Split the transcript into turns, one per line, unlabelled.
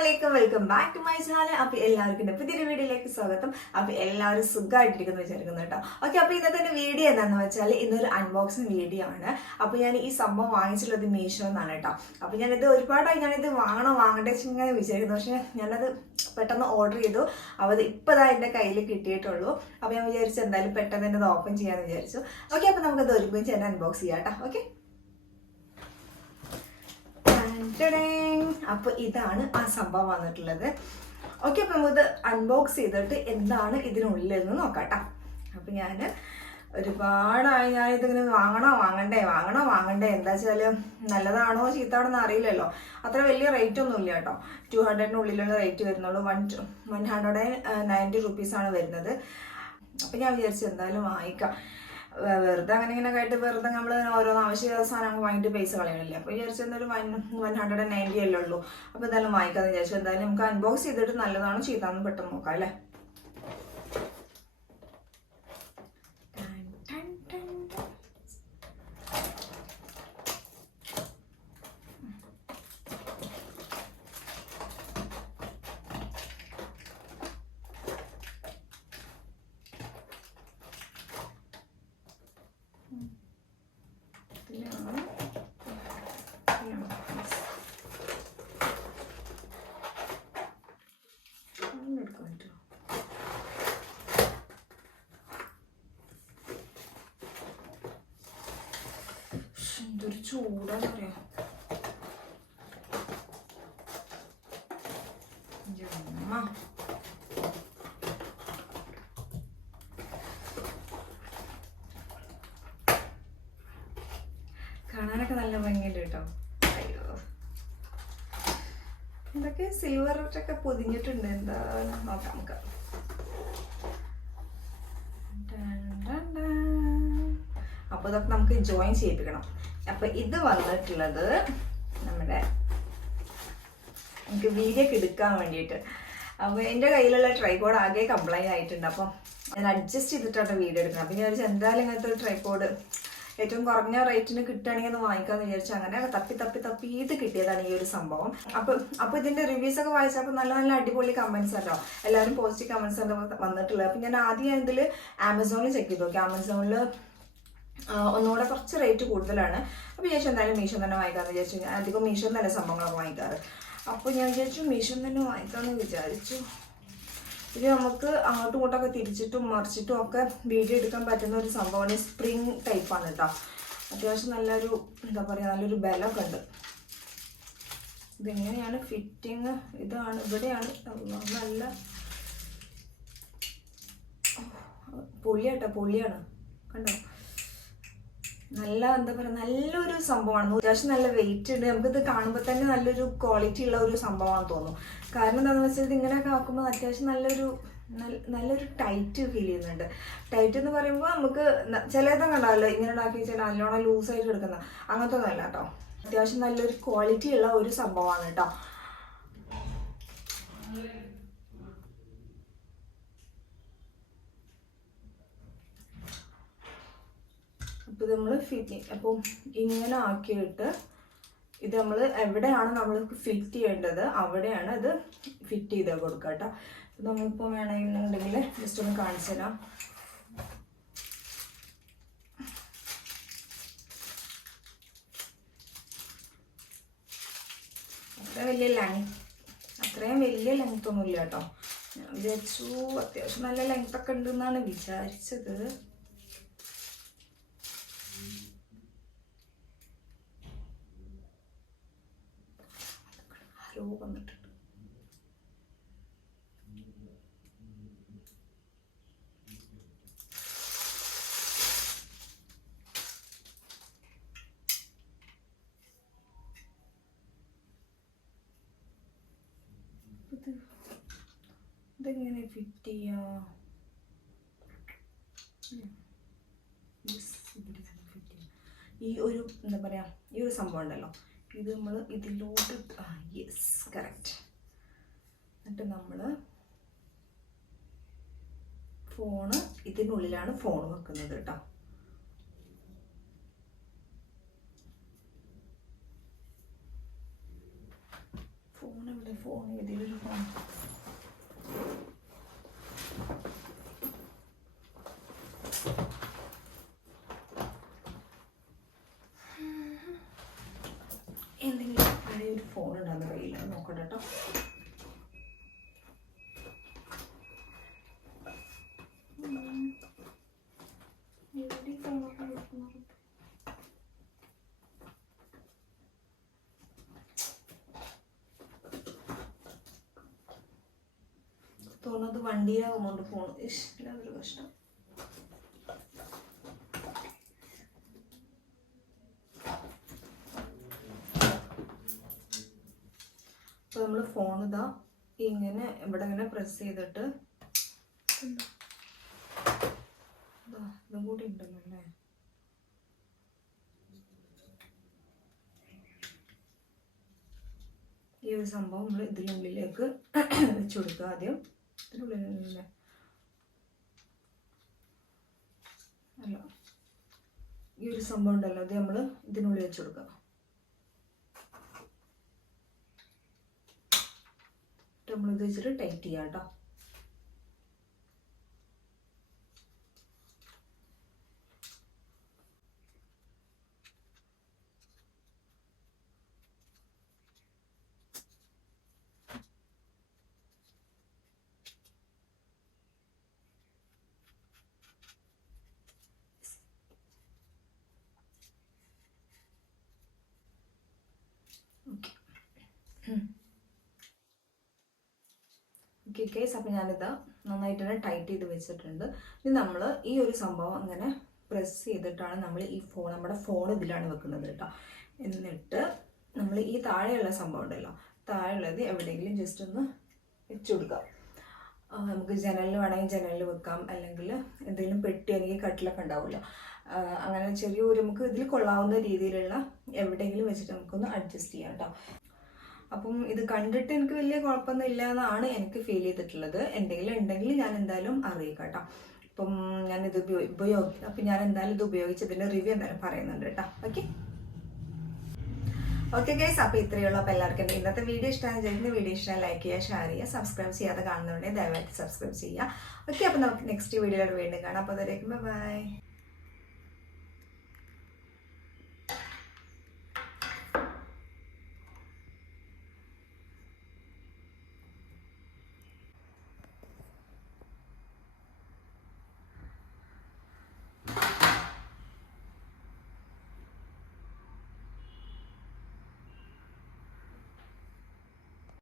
അസ്സലാമലൈക്കും. Welcome back to my channel അപ്പൊ എല്ലാവർക്കും പുതിയൊരു വീഡിയോയിലേക്ക് സ്വാഗതം. അപ്പൊ എല്ലാവരും സുഖമായിട്ടിരിക്കുന്നു വിചാരിക്കുന്നു കേട്ടോ. ഓക്കെ അപ്പൊ ഇന്നത്തെ വീഡിയോ എന്താന്ന് വെച്ചാൽ ഇന്നൊരു അൺബോക്സിങ് വീഡിയോ ആണ്. അപ്പൊ ഞാൻ ഈ സംഭവം വാങ്ങിച്ചിട്ടുള്ളത് മീഷോ എന്നാണ് കേട്ടോ. അപ്പൊ ഞാനിത് ഒരുപാടായി ഞാനിത് വാങ്ങണോ വാങ്ങട്ടെ ഇങ്ങനെ വിചാരിക്കുന്നു. പക്ഷെ ഞാനത് പെട്ടെന്ന് ഓർഡർ ചെയ്തു. അപ്പോൾ അത് ഇപ്പോൾ ഇതാ എന്റെ കയ്യിൽ കിട്ടിയിട്ടുള്ളൂ. അപ്പോൾ ഞാൻ വിചാരിച്ചു എന്തായാലും പെട്ടെന്ന് തന്നെ ഇത് ഓപ്പൺ ചെയ്യാമെന്ന് വിചാരിച്ചു. ഓക്കെ അപ്പോൾ നമുക്കത് ഒരുമിച്ച് തന്നെ അൺബോക്സ് ചെയ്യാം കേട്ടോ. ഓക്കെ അപ്പൊ ഇതാണ് ആ സംഭവം വന്നിട്ടുള്ളത്. ഓക്കെ അപ്പൊ നമുക്കിത് അൺബോക്സ് ചെയ്തിട്ട് എന്താണ് ഇതിനുള്ളിലെന്ന് നോക്കാട്ടോ. അപ്പൊ ഞാൻ ഒരുപാടായി. ഞാൻ ഇതിങ്ങനെ വാങ്ങണോ വാങ്ങണ്ടേ വാങ്ങണോ വാങ്ങണ്ടേ? എന്താ വെച്ചാൽ നല്ലതാണോ ചീത്താണോ എന്ന് അറിയില്ലല്ലോ. അത്ര വലിയ റേറ്റ് ഒന്നും ഇല്ല കേട്ടോ. ടു ഹൺഡ്രഡിനുള്ളിലുള്ള റേറ്റ് വരുന്നുള്ളൂ. വൺ വൺ ഹൺഡ്രഡ് നയന്റി റുപ്പീസാണ് വരുന്നത്. അപ്പം ഞാൻ വിചാരിച്ചു എന്തായാലും വാങ്ങിക്കാം. വെറുതെ അങ്ങനെ ഇങ്ങനെ ആയിട്ട് വെറുതെ നമ്മൾ ഓരോന്ന് ആവശ്യ സാധനങ്ങൾ വാങ്ങിയിട്ട് പൈസ കളയണില്ല. അപ്പോൾ വിചാരിച്ചു എന്തായാലും one one hundred and ninety അല്ലേ ഉള്ളൂ. അപ്പോൾ എന്തായാലും വാങ്ങിക്കാമെന്ന് വിചാരിച്ചു. എന്തായാലും നമുക്ക് അൺബോക്സ് ചെയ്തിട്ട് നല്ലതാണോ ചെയ്താന്ന് പെട്ടെന്ന് നോക്കാം അല്ലേ ടൻ, ടൻ, ടൻ, ടൻ. ഇതിലാണ് ഇതിലാണ് ഒന്ന് എടുക്കാൻ പറ്റുമോ ശ്ശ്, എന്തൊരു ചൂടാന്ന് പറയാ അമ്മ കാണാനൊക്കെ നല്ല ഭംഗിയുണ്ട് കേട്ടോ അയ്യോ. ഇതൊക്കെ സിൽവർ ഒക്കെ പൊതിഞ്ഞിട്ടുണ്ട്. എന്താ നോക്കാം നമുക്ക്. Done done done. അപ്പൊ ഇതൊക്കെ നമുക്ക് ജോയിൻ ചെയ്യിപ്പിക്കണം. അപ്പൊ ഇത് വന്നിട്ടുള്ളത് നമ്മുടെ എനിക്ക് വീഡിയോക്ക് എടുക്കാൻ വേണ്ടിയിട്ട്. അപ്പോൾ എന്റെ കയ്യിലുള്ള ട്രൈപോഡ് ആകെ കംപ്ലൈന്റ് ആയിട്ടുണ്ട്. അപ്പോൾ ഞാൻ അഡ്ജസ്റ്റ് ചെയ്തിട്ടാണ് വീഡിയോ എടുക്കുന്നത്. അപ്പോൾ ഞാൻ വിചാരിച്ചു എന്തായാലും ഇങ്ങനത്തെ ഒരു ട്രൈപോഡ് ഏറ്റവും കുറഞ്ഞ റേറ്റിന് കിട്ടുകയാണെങ്കിൽ ഒന്ന് വാങ്ങിക്കാമെന്ന് വിചാരിച്ചു. അങ്ങനെ തപ്പി തപ്പി തപ്പി ഇത് കിട്ടിയതാണ് ഈ ഒരു സംഭവം. അപ്പോൾ അപ്പോൾ ഇതിന്റെ റിവ്യൂസ് ഒക്കെ വായിച്ചപ്പോൾ നല്ല നല്ല അടിപൊളി കമൻസ് ആണോ എല്ലാവരും പോസിറ്റീവ് കമന്റ്സ് ആണ് വന്നിട്ടുള്ളത്. അപ്പോൾ ഞാൻ ആദ്യം ഇതിൽ ആമസോണിൽ ചെക്ക് ചെയ്തു. നോക്കി. ആമസോണിൽ ഒന്നുകൂടെ കുറച്ച് റേറ്റ് കൂടുതലാണ്. അപ്പോൾ ഞാൻ എന്തായാലും മീഷോ തന്നെ വാങ്ങിക്കാമെന്ന് വിചാരിച്ചു. ഞാൻ അധികം മീഷോ തന്നെ സംഭവങ്ങളൊക്കെ വാങ്ങിക്കാറ്. അപ്പോൾ ഞാൻ വിചാരിച്ചു മീഷോ തന്നെ വാങ്ങിക്കാമെന്ന് വിചാരിച്ചു. ഇത് നമുക്ക് അങ്ങോട്ടും ഇങ്ങോട്ടൊക്കെ തിരിച്ചിട്ടും മറിച്ചിട്ടും ഒക്കെ വീഡിയോ എടുക്കാൻ പറ്റുന്ന ഒരു സംഭവമാണ് സ്പ്രിങ് ടൈപ്പാണ് കേട്ടോ അത്യാവശ്യം നല്ലൊരു എന്താ പറയുക നല്ലൊരു ബലമൊക്കെ ഉണ്ട്. ഇതെങ്ങനെയാണ് ഫിറ്റിങ് ഇതാണ് ഇവിടെയാണ്. നല്ല പൊളിയാട്ടോ പൊളിയാണ്. കണ്ടോ? നല്ല എന്താ പറയുക നല്ലൊരു സംഭവമാണ്. അത്യാവശ്യം നല്ല വെയിറ്റ് ഉണ്ട്. നമുക്കിത് കാണുമ്പോൾ തന്നെ നല്ലൊരു ക്വാളിറ്റി ഉള്ള ഒരു സംഭവമാണ് തോന്നും കാരണം എന്താണെന്ന് വെച്ചാൽ ഇത് ഇങ്ങനെയൊക്കെ ആക്കുമ്പോൾ അത്യാവശ്യം നല്ലൊരു നല്ല- നല്ലൊരു ടൈറ്റ് ഫീൽ ചെയ്യുന്നുണ്ട്. ടൈറ്റ് എന്ന് പറയുമ്പോൾ നമുക്ക് ചിലതും ചിലതൊക്കെ ഉണ്ടാവില്ല ഇങ്ങനെ ഉണ്ടാക്കി വെച്ചാൽ നല്ലോണം ലൂസായിട്ട് എടുക്കുന്ന അങ്ങനത്തെ ഒന്നുമല്ല കേട്ടോ അത്യാവശ്യം നല്ലൊരു ക്വാളിറ്റി ഉള്ള ഒരു സംഭവമാണ് കേട്ടോ അപ്പോൾ നമ്മൾ ഫിറ്റ് അപ്പോൾ ഇങ്ങനെ ആക്കിയിട്ട് ഇത് നമ്മൾ എവിടെയാണ് നമ്മൾ ഫിറ്റ് ചെയ്യേണ്ടത് അവിടെയാണ് ഇത് ഫിറ്റ് ചെയ്ത് കൊടുക്കുക കേട്ടോ നമ്മളിപ്പോൾ വേണമെന്നുണ്ടെങ്കിൽ ജസ്റ്റ് ഒന്ന് കാണിച്ചു തരാം. വലിയ ലെങ്ത് അത്രയും വലിയ ലെങ്ത് ഒന്നും ഇല്ല കേട്ടോ വിചാരിച്ചു അത്യാവശ്യം നല്ല ലെങ്ത് ഒക്കെ ഉണ്ടെന്നാണ് വിചാരിച്ചത്. ആരോ വന്നിട്ടുണ്ട്. ഇത് ഇതെങ്ങനെ ഫിറ്റ് ചെയ്യാ. ഈ ഒരു എന്താ പറയാ ഈ ഒരു സംഭവം ഉണ്ടല്ലോ. ഇത് നമ്മൾ ഇതിലോട്ട് ആ യെസ് കറക്റ്റ് എന്നിട്ട് നമ്മൾ ഫോണ് ഇതിനുള്ളിലാണ് ഫോൺ വെക്കുന്നത് കേട്ടോ ഫോൺ ഇവിടെ ഫോൺ ഏതെങ്കിലും ഫോൺ എന്തെങ്കിലും പഴയ ഒരു ഫോൺ ഉണ്ടാകുന്ന കയ്യിൽ അത് നോക്കട്ടെ കേട്ടോ തോന്നുന്നത് വണ്ടിയിലാകുമ്പോണ്ട് ഫോൺ ഇഷ് അതൊരു കഷ്ടം അപ്പോൾ നമ്മൾ ഫോൺ ഇതാ ഇങ്ങനെ ഇവിടെ ഇങ്ങനെ പ്രസ് ചെയ്തിട്ട് ഇതാ കൂടി ഉണ്ടല്ലോ അല്ലേ ഈ ഒരു സംഭവം നമ്മൾ ഇതിനുള്ളിലേക്ക് വെച്ച് കൊടുക്കുക ആദ്യം. ഇതിനുള്ളിലല്ലേ അല്ല. ഈ ഒരു സംഭവം ഉണ്ടല്ലോ അത് നമ്മൾ ഇതിനുള്ളിൽ വെച്ച് കൊടുക്കുക. നമ്മളിത് വെച്ചിട്ട് ടൈറ്റ് ചെയ്യാം കേട്ടോ ഓക്കെ ഓക്കെ കേസ് അപ്പം ഞാനിത് നന്നായിട്ട് തന്നെ ടൈറ്റ് ചെയ്ത് വെച്ചിട്ടുണ്ട്. ഇനി നമ്മൾ ഈ ഒരു സംഭവം അങ്ങനെ പ്രസ് ചെയ്തിട്ടാണ് നമ്മൾ ഈ ഫോൺ നമ്മുടെ ഫോൺ ഇതിലാണ് വെക്കുന്നത് കേട്ടോ. എന്നിട്ട് നമ്മൾ ഈ താഴെയുള്ള സംഭവം ഉണ്ടല്ലോ താഴെയുള്ളത് എവിടെയെങ്കിലും ജസ്റ്റ് ഒന്ന് വെച്ച് കൊടുക്കാം. നമുക്ക് ജനലിൽ വേണമെങ്കിൽ ജനലിൽ വെക്കാം. അല്ലെങ്കിൽ എന്തെങ്കിലും പെട്ടി അല്ലെങ്കിൽ കട്ടിലൊക്കെ ഉണ്ടാവുമല്ലോ. അങ്ങനെ ചെറിയ ഒരു നമുക്ക് ഇതിൽ കൊള്ളാവുന്ന രീതിയിലുള്ള എവിടെയെങ്കിലും വെച്ചിട്ട് നമുക്കൊന്ന് അഡ്ജസ്റ്റ് ചെയ്യാം കേട്ടോ. അപ്പം ഇത് കണ്ടിട്ട് എനിക്ക് വലിയ കുഴപ്പമൊന്നും ഇല്ല എന്നാണ് എനിക്ക് ഫീൽ ചെയ്തിട്ടുള്ളത്. എന്തെങ്കിലും ഉണ്ടെങ്കിൽ ഞാൻ എന്തായാലും അറിയിക്കട്ടോ കേട്ടോ അപ്പം ഞാൻ ഇത് ഉപയോഗി ഉപയോഗി അപ്പം ഞാൻ എന്തായാലും ഇത് ഉപയോഗിച്ചതിന്റെ റിവ്യൂ എന്തായാലും പറയുന്നുണ്ട് കേട്ടോ ഓക്കെ ഓക്കെ ഗൈസ് അപ്പോൾ ഇത്രയേ ഉള്ളൂ. അപ്പോൾ എല്ലാവർക്കും ഇന്നത്തെ വീഡിയോ ഇഷ്ടമാണ് ചെയ്യുന്ന വീഡിയോ ഇഷ്ടം ലൈക്ക് ചെയ്യുക ഷെയർ ചെയ്യുക സബ്സ്ക്രൈബ് ചെയ്യാതെ കാണുന്നുണ്ടെങ്കിൽ ദയവായിട്ട് സബ്സ്ക്രൈബ് ചെയ്യുക. ഓക്കെ അപ്പോൾ നമുക്ക് നെക്സ്റ്റ് വീഡിയോയിൽ വീണ്ടും കാണാം. അപ്പോൾ അതിലേക്ക് ബൈ